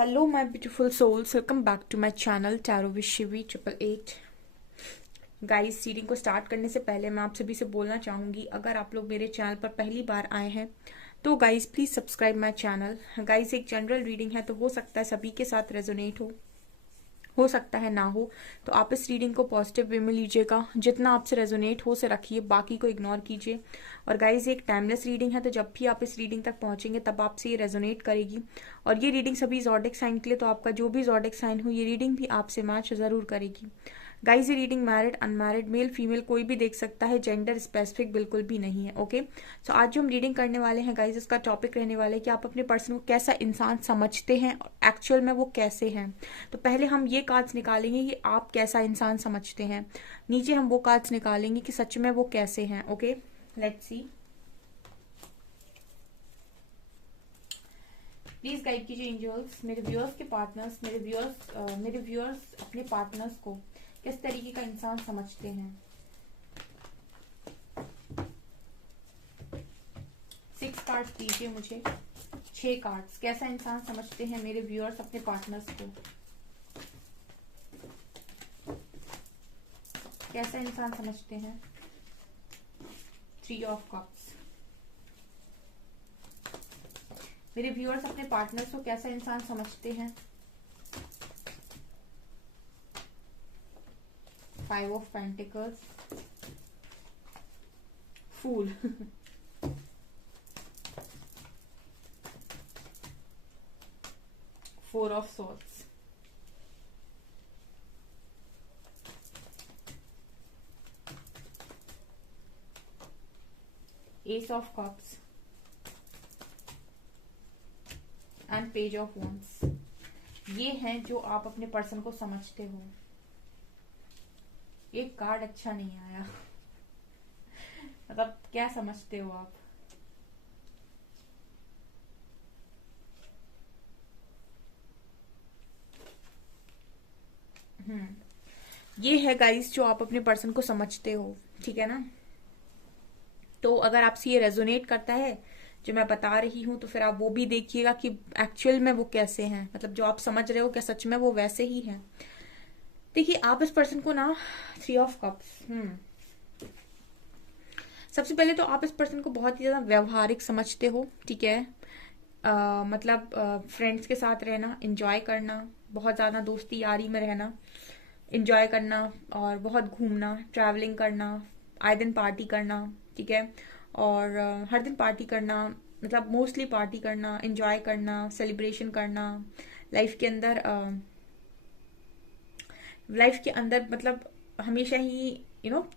Hello, my beautiful souls. Welcome back to my channel Tarot with Shivi 888. Guys, reading को start करने से पहले मैं आप सभी से बोलना चाहूंगी, अगर आप लोग मेरे चैनल पर पहली बार आए हैं तो guys please subscribe my channel. Guys, एक जनरल रीडिंग है तो हो सकता है सभी के साथ रेजोनेट हो सकता है ना हो, तो आप इस रीडिंग को पॉजिटिव वे में लीजिएगा। जितना आपसे रेजोनेट हो से रखिए, बाकी को इग्नोर कीजिए। और गाइज, एक टाइमलेस रीडिंग है तो जब भी आप इस रीडिंग तक पहुंचेंगे तब आपसे ये रेजोनेट करेगी। और ये रीडिंग सभी ज़ोडिक साइन के लिए, तो आपका जो भी ज़ोडिक साइन हो ये रीडिंग भी आपसे मैच जरूर करेगी। गाइज, ये reading married unmarried male female कोई भी देख सकता है, जेंडर स्पेसिफिक बिल्कुल भी नहीं है। ओके, सो आज जो हम रीडिंग करने वाले हैं गाइज, इसका टॉपिक रहने वाला है कि आप अपने पर्सन को कैसा इंसान समझते हैं और एक्चुअल में वो कैसे हैं। तो पहले हम ये कार्ड्स निकालेंगे कि आप कैसा इंसान समझते हैं, नीचे हम वो कार्ड्स निकालेंगे कि सच में वो कैसे हैं। Okay, let's see. Please guide कीजिए एंजल्स, मेरे व्यूअर्स के पार्टनर्स, मेरे व्यूअर्स अपने पार्टनर्स को किस तरीके का इंसान समझते हैं। 6 कार्ड्स दीजिए मुझे, 6 कार्ड्स। कैसा इंसान समझते हैं मेरे व्यूअर्स अपने पार्टनर्स को, कैसा इंसान समझते हैं। 3 ऑफ कप्स। मेरे व्यूअर्स अपने पार्टनर्स को कैसा इंसान समझते हैं। 5 of pentacles, fool, 4 of swords, ace of cups and page of wands. ये हैं जो आप अपने पर्सन को समझते हो। एक कार्ड अच्छा नहीं आया मतलब क्या समझते हो आप। ये है गाइस जो आप अपने पर्सन को समझते हो, ठीक है ना। तो अगर आपसे ये रेजोनेट करता है जो मैं बता रही हूं, तो फिर आप वो भी देखिएगा कि एक्चुअल में वो कैसे हैं, मतलब जो आप समझ रहे हो क्या सच में वो वैसे ही हैं। देखिए, आप इस पर्सन को ना 3 ऑफ कप्स, सबसे पहले तो आप इस पर्सन को बहुत ही ज्यादा व्यवहारिक समझते हो, ठीक है। मतलब फ्रेंड्स के साथ रहना, एंजॉय करना, बहुत ज्यादा दोस्ती यारी में रहना, एंजॉय करना और बहुत घूमना, ट्रैवलिंग करना, आए दिन पार्टी करना, ठीक है। और हर दिन पार्टी करना, मतलब मोस्टली पार्टी करना, एंजॉय करना, सेलिब्रेशन करना, लाइफ के अंदर मतलब हमेशा ही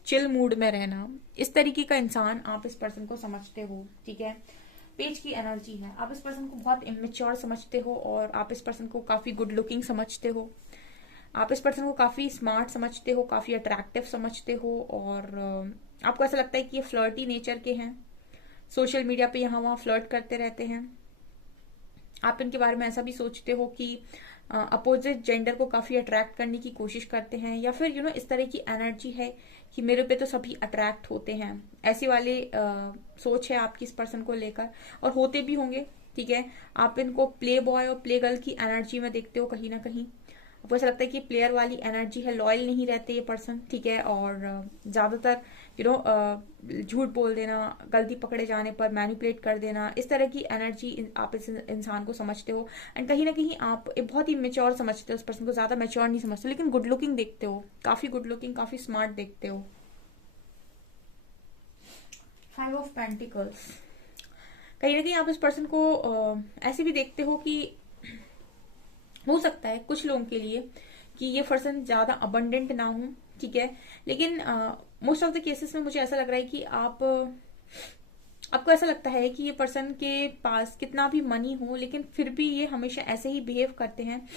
चिल मूड में रहना, इस तरीके का इंसान आप इस पर्सन को समझते हो, ठीक है। पेज की एनर्जी है, आप इस पर्सन को बहुत इमेच्योर समझते हो और आप इस पर्सन को काफी गुड लुकिंग समझते हो। आप इस पर्सन को काफी स्मार्ट समझते हो, काफी अट्रैक्टिव समझते हो और आपको ऐसा लगता है कि ये फ्लर्टी नेचर के हैं, सोशल मीडिया पे यहाँ वहाँ फ्लर्ट करते रहते हैं। आप इनके बारे में ऐसा भी सोचते हो कि अपोजिट जेंडर को काफी अट्रैक्ट करने की कोशिश करते हैं, या फिर इस तरह की एनर्जी है कि मेरे पे तो सभी अट्रैक्ट होते हैं, ऐसी वाली सोच है आपकी इस पर्सन को लेकर, और होते भी होंगे, ठीक है। आप इनको प्ले बॉय और प्ले गर्ल की एनर्जी में देखते हो कहीं ना कहीं। आपको ऐसा लगता है कि प्लेयर वाली एनर्जी है, लॉयल नहीं रहते ये पर्सन, ठीक है। और ज्यादातर झूठ बोल देना, गलती पकड़े जाने पर मैनिपुलेट कर देना, इस तरह की एनर्जी आप इस इंसान को समझते हो। एंड कहीं ना कहीं आप बहुत ही मेच्योर समझते हो उस पर्सन को, ज्यादा मेच्योर नहीं समझते, लेकिन गुड लुकिंग देखते हो, काफी गुड लुकिंग, काफी स्मार्ट देखते हो। 5 ऑफ पेंटिकल्स, कहीं ना कहीं आप इस पर्सन को ऐसे भी देखते हो कि हो सकता है कुछ लोगों के लिए कि ये पर्सन ज्यादा अबंडेंट ना हो, ठीक है। लेकिन मोस्ट ऑफ द केसेस में मुझे ऐसा लग रहा है कि आपको ऐसा लगता है कि ये पर्सन के पास कितना भी मनी हो, लेकिन फिर भी ये हमेशा ऐसे ही बिहेव करते हैं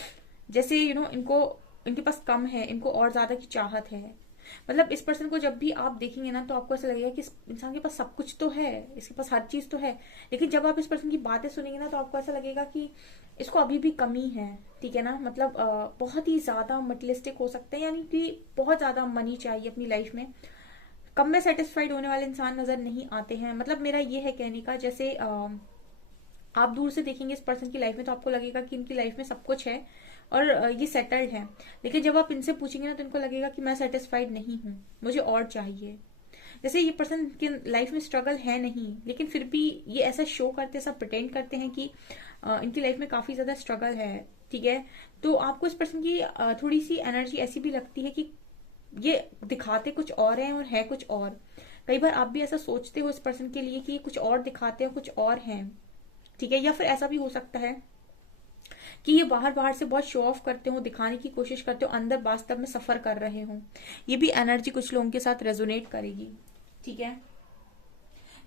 जैसे इनको इनके पास कम है, इनको और ज्यादा की चाहत है। मतलब इस पर्सन को जब भी आप देखेंगे ना, तो आपको ऐसा लगेगा कि इस इंसान के पास सब कुछ तो है, इसके पास हर चीज तो है, लेकिन जब आप इस पर्सन की बातें सुनेंगे ना, तो आपको ऐसा लगेगा कि इसको अभी भी कमी है, ठीक है ना। मतलब बहुत ही ज्यादा मटेरियलिस्टिक हो सकते हैं, यानी कि बहुत ज्यादा मनी चाहिए अपनी लाइफ में। कम में सेटिस्फाइड होने वाले इंसान नजर नहीं आते हैं। मतलब मेरा ये है कहने का, जैसे आप दूर से देखेंगे इस पर्सन की लाइफ में तो आपको लगेगा कि इनकी लाइफ में सब कुछ है और ये सेटल्ड है, लेकिन जब आप इनसे पूछेंगे ना तो इनको लगेगा कि मैं सेटिस्फाइड नहीं हूँ, मुझे और चाहिए। जैसे ये पर्सन की लाइफ में स्ट्रगल है नहीं, लेकिन फिर भी ये ऐसा शो करते, ऐसा प्रिटेंड करते हैं कि इनकी लाइफ में काफी ज्यादा स्ट्रगल है, ठीक है। तो आपको इस पर्सन की थोड़ी सी एनर्जी ऐसी भी लगती है कि ये दिखाते कुछ और है और है कुछ और। कई बार आप भी ऐसा सोचते हो इस पर्सन के लिए कि ये कुछ और दिखाते हैं, कुछ और हैं, ठीक है। या फिर ऐसा भी हो सकता है कि ये बाहर बाहर से बहुत शो ऑफ करते हो, दिखाने की कोशिश करते हो, अंदर वास्तव में सफर कर रहे हो। ये भी एनर्जी कुछ लोगों के साथ रेजोनेट करेगी, ठीक है।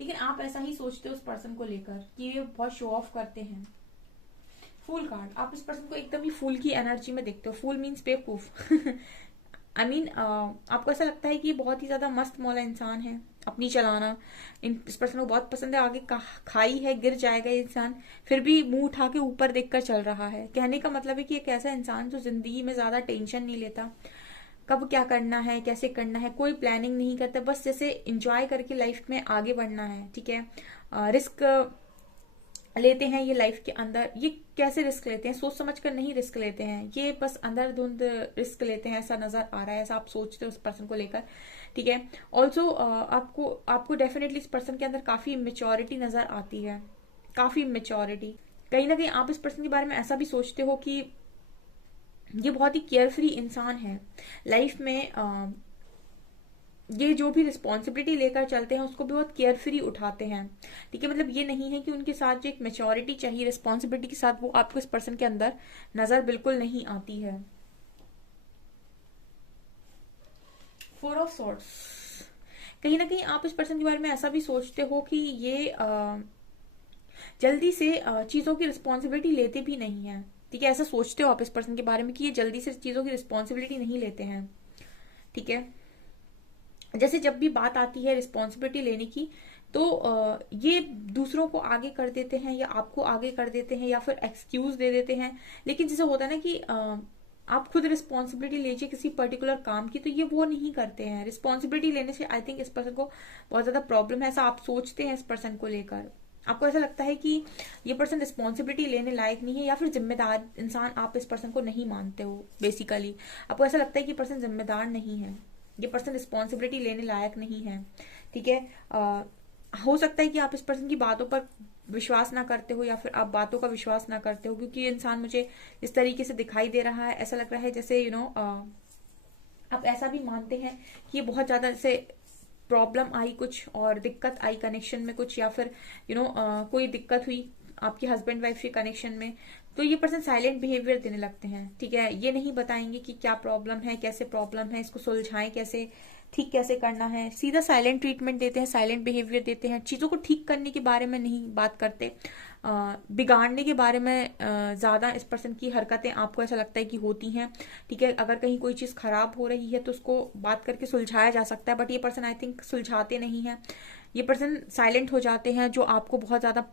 लेकिन आप ऐसा ही सोचते हो उस पर्सन को लेकर कि ये बहुत शो ऑफ करते हैं। फूल कार्ड, आप इस पर्सन को एकदम ही फूल की एनर्जी में देखते हो। फूल मीन्स बेवकूफ। आई मीन आपको ऐसा लगता है कि ये बहुत ही ज्यादा मस्त मौला इंसान है, अपनी चलाना इस पर्सन को बहुत पसंद है। आगे खाई है, गिर जाएगा ये इंसान, फिर भी मुंह उठा के ऊपर देखकर चल रहा है। कहने का मतलब है कि एक ऐसा इंसान जो जिंदगी में ज्यादा टेंशन नहीं लेता, कब क्या करना है, कैसे करना है, कोई प्लानिंग नहीं करता, बस जैसे इंजॉय करके लाइफ में आगे बढ़ना है, ठीक है। रिस्क लेते हैं ये लाइफ के अंदर। ये कैसे रिस्क लेते हैं? सोच समझ कर नहीं रिस्क लेते हैं, ये बस अंदर धुंध रिस्क लेते हैं, ऐसा नजर आ रहा है, ऐसा आप सोचते हो उस पर्सन को लेकर, ठीक है। ऑल्सो आपको आपको डेफिनेटली इस पर्सन के अंदर काफी मेच्योरिटी नजर आती है, काफी मेच्योरिटी। कहीं ना कहीं आप इस पर्सन के बारे में ऐसा भी सोचते हो कि ये बहुत ही केयरफ्री इंसान है लाइफ में। ये जो भी रिस्पॉन्सिबिलिटी लेकर चलते हैं उसको भी बहुत केयरफ्री उठाते हैं, ठीक है। मतलब ये नहीं है कि उनके साथ जो एक मेच्योरिटी चाहिए रिस्पॉन्सिबिलिटी के साथ, वो आपको इस पर्सन के अंदर नजर बिल्कुल नहीं आती है। फोर ऑफ सॉर्ड्स, कहीं ना कहीं आप इस पर्सन के बारे में ऐसा भी सोचते हो कि ये जल्दी से चीजों की रिस्पॉन्सिबिलिटी लेते भी नहीं है, ठीक है। ऐसा सोचते हो आप इस पर्सन के बारे में कि ये जल्दी से चीजों की रिस्पॉन्सिबिलिटी नहीं लेते हैं, ठीक है। जैसे जब भी बात आती है रिस्पॉन्सिबिलिटी लेने की, तो ये दूसरों को आगे कर देते हैं या आपको आगे कर देते हैं या फिर एक्सक्यूज दे देते हैं। लेकिन जैसे होता है ना कि आप खुद रिस्पॉन्सिबिलिटी लीजिए किसी पर्टिकुलर काम की, तो ये वो नहीं करते हैं। रिस्पॉन्सिबिलिटी लेने से आई थिंक इस पर्सन को बहुत ज्यादा प्रॉब्लम है, ऐसा आप सोचते हैं इस पर्सन को लेकर। आपको ऐसा लगता है कि ये पर्सन रिस्पॉन्सिबिलिटी लेने लायक नहीं है या फिर जिम्मेदार इंसान आप इस पर्सन को नहीं मानते हो। बेसिकली आपको ऐसा लगता है कि पर्सन जिम्मेदार नहीं है, ये पर्सन रिस्पॉन्सिबिलिटी लेने लायक नहीं है, ठीक है। हो सकता है कि आप इस पर्सन की बातों पर विश्वास ना करते हो या फिर आप बातों का विश्वास ना करते हो, क्योंकि ये इंसान मुझे इस तरीके से दिखाई दे रहा है, ऐसा लग रहा है जैसे आप ऐसा भी मानते हैं कि ये बहुत ज्यादा जैसे प्रॉब्लम आई कुछ और दिक्कत आई कनेक्शन में कुछ, या फिर कोई दिक्कत हुई आपके हस्बैंड वाइफ के कनेक्शन में, तो ये पर्सन साइलेंट बिहेवियर देने लगते हैं, ठीक है। ये नहीं बताएंगे कि क्या प्रॉब्लम है, कैसे प्रॉब्लम है, इसको सुलझाएं कैसे, ठीक कैसे करना है। सीधा साइलेंट ट्रीटमेंट देते हैं, साइलेंट बिहेवियर देते हैं, चीजों को ठीक करने के बारे में नहीं बात करते। बिगाड़ने के बारे में ज्यादा इस पर्सन की हरकतें आपको ऐसा लगता है कि होती हैं, ठीक है। अगर कहीं कोई चीज खराब हो रही है तो उसको बात करके सुलझाया जा सकता है, बट ये पर्सन आई थिंक सुलझाते नहीं है। ये पर्सन साइलेंट हो जाते हैं, जो आपको बहुत ज्यादा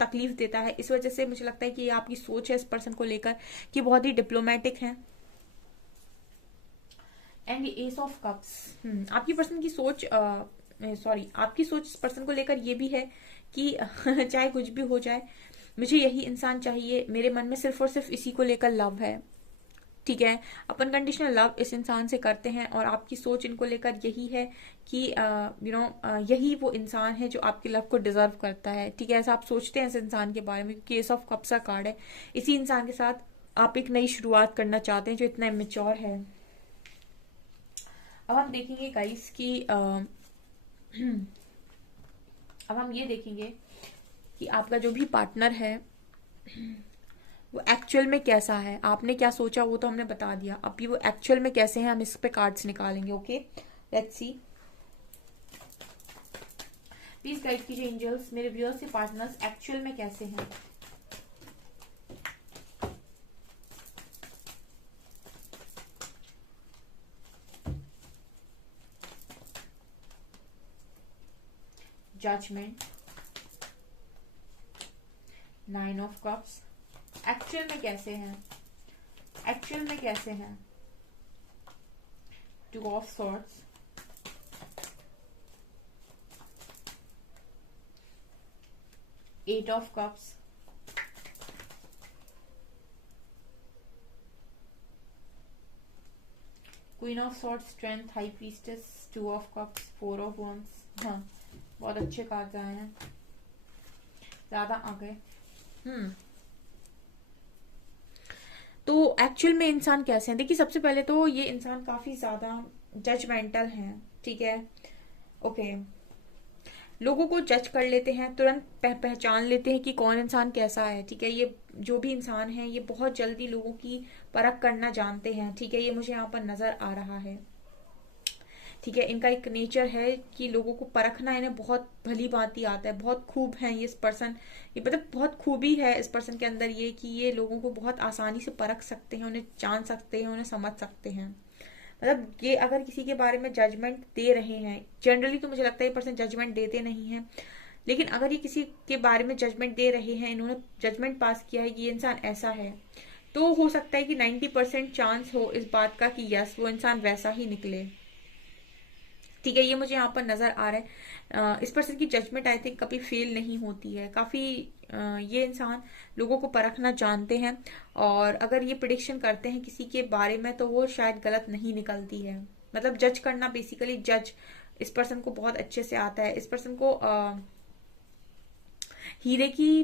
तकलीफ देता है। इस वजह से मुझे लगता है कि ये आपकी सोच है इस पर्सन को लेकर कि बहुत ही डिप्लोमेटिक है। एंड एस ऑफ कप्स, आपकी पर्सन की सोच आपकी सोच इस पर्सन को लेकर ये भी है कि चाहे कुछ भी हो जाए मुझे यही इंसान चाहिए, मेरे मन में सिर्फ और सिर्फ इसी को लेकर लव है, ठीक है। अपन कंडीशनल लव इस इंसान से करते हैं और आपकी सोच इनको लेकर यही है कि यही वो इंसान है जो आपकी लव को डिजर्व करता है, ठीक है। ऐसा आप सोचते हैं इस इंसान के बारे में, क्योंकि एस ऑफ कप्स का कार्ड है। इसी इंसान के साथ आप एक नई शुरुआत करना चाहते हैं जो इतना इमेच्योर है। अब हम देखेंगे गाइस कि अब हम ये देखेंगे कि आपका जो भी पार्टनर है वो एक्चुअल में कैसा है। आपने क्या सोचा वो तो हमने बता दिया, अब ये वो एक्चुअल में कैसे हैं हम इस पे कार्ड्स निकालेंगे। Okay, let's see. Please guide कीजिए एंजल्स, मेरे व्यूअर्स के पार्टनर्स एक्चुअल में कैसे हैं। जजमेंट, 9 ऑफ कप्स, एक्चुअल में कैसे हैं, एक्चुअल में कैसे हैं। 2 of swords, 8 of cups, queen of swords, strength, high priestess, two of cups, four of wands. हाँ, बहुत अच्छे कार्ड आए हैं, ज्यादा आ गए। तो एक्चुअल में इंसान कैसे हैं? देखिए, सबसे पहले तो ये इंसान काफी ज्यादा जजमेंटल हैं, ठीक है। ओके, लोगों को जज कर लेते हैं, तुरंत पहचान लेते हैं कि कौन इंसान कैसा है, ठीक है। ये जो भी इंसान है ये बहुत जल्दी लोगों की परख करना जानते हैं, ठीक है। ये मुझे यहाँ पर नजर आ रहा है, ठीक है। इनका एक नेचर है कि लोगों को परखना इन्हें बहुत भली भांति आता है, बहुत खूब है ये इस पर्सन, ये मतलब बहुत खूबी है इस पर्सन के अंदर ये कि ये लोगों को बहुत आसानी से परख सकते हैं, उन्हें जान सकते हैं, उन्हें समझ सकते हैं। मतलब ये अगर किसी के बारे में जजमेंट दे रहे हैं, जनरली तो मुझे लगता है ये पर्सन जजमेंट देते नहीं है, लेकिन अगर ये किसी के बारे में जजमेंट दे रहे हैं, इन्होंने जजमेंट पास किया है कि ये इंसान ऐसा है, तो हो सकता है कि 90% चांस हो इस बात का कि यस वो इंसान वैसा ही निकले, ठीक है। ये मुझे यहाँ पर नजर आ रहा है। इस पर्सन की जजमेंट आई थिंक कभी फेल नहीं होती है, काफी ये इंसान लोगों को परखना जानते हैं, और अगर ये प्रिडिक्शन करते हैं किसी के बारे में तो वो शायद गलत नहीं निकलती है। मतलब जज करना, बेसिकली जज इस पर्सन को बहुत अच्छे से आता है। इस पर्सन को हीरे की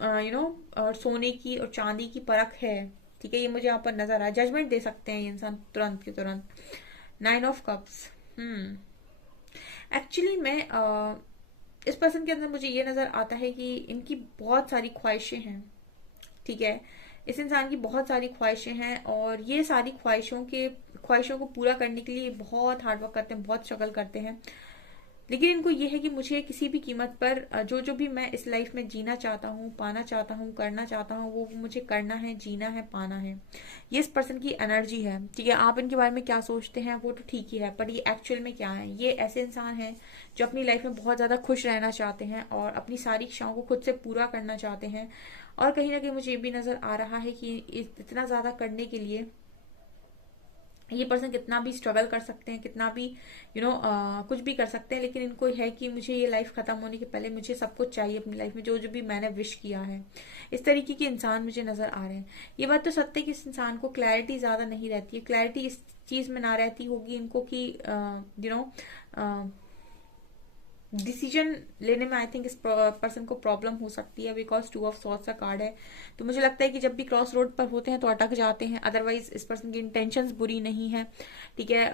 और सोने की और चांदी की परख है, ठीक है। ये मुझे यहाँ पर नजर आया, जजमेंट दे सकते हैं ये इंसान तुरंत के तुरंत। 9 ऑफ कप्स, एक्चुअली में इस पर्सन के अंदर मुझे ये नजर आता है कि इनकी बहुत सारी ख्वाहिशें हैं, ठीक है। इस इंसान की बहुत सारी ख्वाहिशें हैं, और ये सारी ख्वाहिशों को पूरा करने के लिए बहुत हार्डवर्क करते हैं, बहुत स्ट्रगल करते हैं। लेकिन इनको ये है कि मुझे किसी भी कीमत पर जो भी मैं इस लाइफ में जीना चाहता हूँ, पाना चाहता हूँ, करना चाहता हूँ, वो मुझे करना है, जीना है, पाना है। ये इस पर्सन की एनर्जी है, ठीक है। आप इनके बारे में क्या सोचते हैं वो तो ठीक ही है, पर ये एक्चुअल में क्या है? ये ऐसे इंसान हैं जो अपनी लाइफ में बहुत ज्यादा खुश रहना चाहते हैं और अपनी सारी इच्छाओं को खुद से पूरा करना चाहते हैं। और कहीं ना कहीं मुझे ये भी नजर आ रहा है कि इतना ज्यादा करने के लिए ये पर्सन कितना भी स्ट्रगल कर सकते हैं, कितना भी कुछ भी कर सकते हैं, लेकिन इनको है कि मुझे ये लाइफ खत्म होने के पहले मुझे सब कुछ चाहिए अपनी लाइफ में, जो जो भी मैंने विश किया है। इस तरीके के इंसान मुझे नजर आ रहे हैं। ये बात तो सत्य है कि इस इंसान को क्लैरिटी ज्यादा नहीं रहती है, क्लैरिटी इस चीज में ना रहती होगी इनको कि डिसीजन लेने में आई थिंक इस पर्सन को प्रॉब्लम हो सकती है, बिकॉज 2 ऑफ सॉर्ड्स का कार्ड है। तो मुझे लगता है कि जब भी क्रॉस रोड पर होते हैं तो अटक जाते हैं, अदरवाइज इस पर्सन की इंटेंशंस बुरी नहीं है, ठीक है।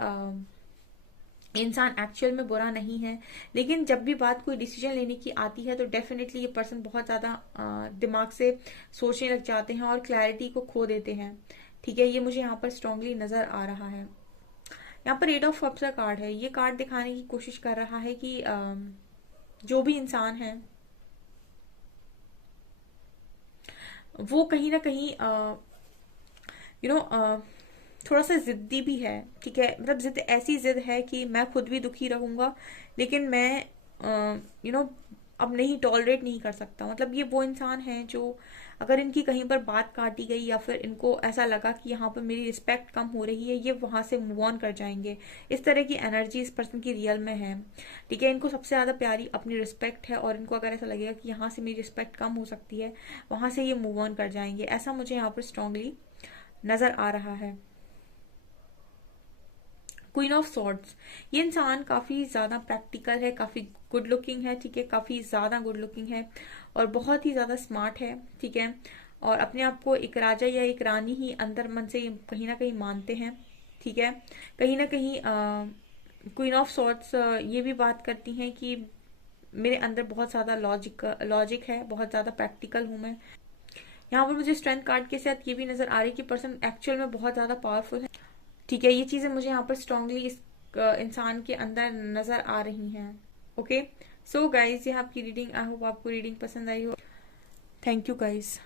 इंसान एक्चुअल में बुरा नहीं है, लेकिन जब भी बात कोई डिसीजन लेने की आती है तो डेफिनेटली ये पर्सन बहुत ज्यादा दिमाग से सोचने लग जाते हैं और क्लैरिटी को खो देते हैं, ठीक है। ये मुझे यहाँ पर स्ट्रांगली नजर आ रहा है। यहाँ पर 8 ऑफ कप्स का कार्ड है। ये कार्ड दिखाने की कोशिश कर रहा है कि जो भी इंसान है वो कहीं ना कहीं थोड़ा सा जिद्दी भी है, ठीक है। मतलब जिद, ऐसी जिद है कि मैं खुद भी दुखी रहूंगा, लेकिन मैं अब नहीं टॉलरेट नहीं कर सकता। मतलब ये वो इंसान है जो अगर इनकी कहीं पर बात काटी गई या फिर इनको ऐसा लगा कि यहाँ पर मेरी रिस्पेक्ट कम हो रही है, ये वहां से मूव ऑन कर जाएंगे। इस तरह की एनर्जी इस पर्सन की रियल में है, ठीक है। इनको सबसे ज्यादा प्यारी अपनी रिस्पेक्ट है, और इनको अगर ऐसा लगेगा कि यहाँ से मेरी रिस्पेक्ट कम हो सकती है, वहां से ये मूव ऑन कर जाएंगे। ऐसा मुझे यहाँ पर स्ट्रांगली नजर आ रहा है। क्वीन ऑफ सॉर्ड्स, ये इंसान काफी ज्यादा प्रैक्टिकल है, काफी गुड लुकिंग है, ठीक है। काफी ज्यादा गुड लुकिंग है और बहुत ही ज्यादा स्मार्ट है, ठीक है। और अपने आप को एक राजा या एक रानी ही अंदर मन से कहीं ना कहीं मानते हैं, ठीक है। कहीं ना कहीं क्वीन ऑफ सॉर्ड्स ये भी बात करती हैं कि मेरे अंदर बहुत ज्यादा लॉजिक है, बहुत ज्यादा प्रैक्टिकल हूं मैं। यहाँ पर मुझे स्ट्रेंथ कार्ड के साथ ये भी नजर आ रही है कि पर्सन एक्चुअल में बहुत ज्यादा पावरफुल है, ठीक है। ये चीजें मुझे यहाँ पर स्ट्रांगली इस इंसान के अंदर नजर आ रही हैं। ओके, सो गाइज, ये आपकी रीडिंग, आई होप आपको रीडिंग पसंद आई हो। Thank you guys.